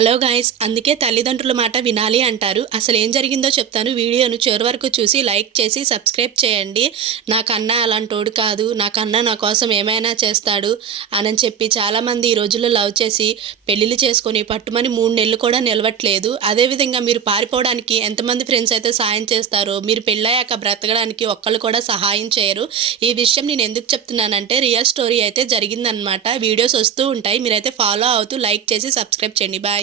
Hello guys, అందుకే తల్లిదండ్రుల మాట వినాలి అంటారు. అసలు ఏం జరిగిందో చెప్తాను. వీడియోను చివరి వరకు చూసి లైక్ చేసి సబ్స్క్రైబ్ చేయండి. నాకన్నా అలాంటోడు కాదు, నాకన్నా నా కోసం ఏమైనా చేస్తాడు అని చెప్పి చాలామంది ఈ రోజుల్లో లవ్ చేసి పెళ్ళిళ్ళు చేసుకొని పట్టుమని 3 నెలలు కూడా నిలవట్లేదు. అదేవిధంగా మీరు పారిపోవడానికి ఎంతమంది ఫ్రెండ్స్ అయితే సాయం చేస్తారో, మీరు పెళ్ళయ్యాక బ్రతకడానికి ఒక్కళ్ళు కూడా సహాయం చేయరు. ఈ విషయం నేను ఎందుకు చెప్తున్నానంటే రియల్ స్టోరీ అయితే జరిగిందనమాట. వీడియోస్ వస్తూ ఉంటాయి, మీరైతే ఫాలో అవుతూ లైక్ చేసి సబ్స్క్రైబ్ చేయండి. బాయ్.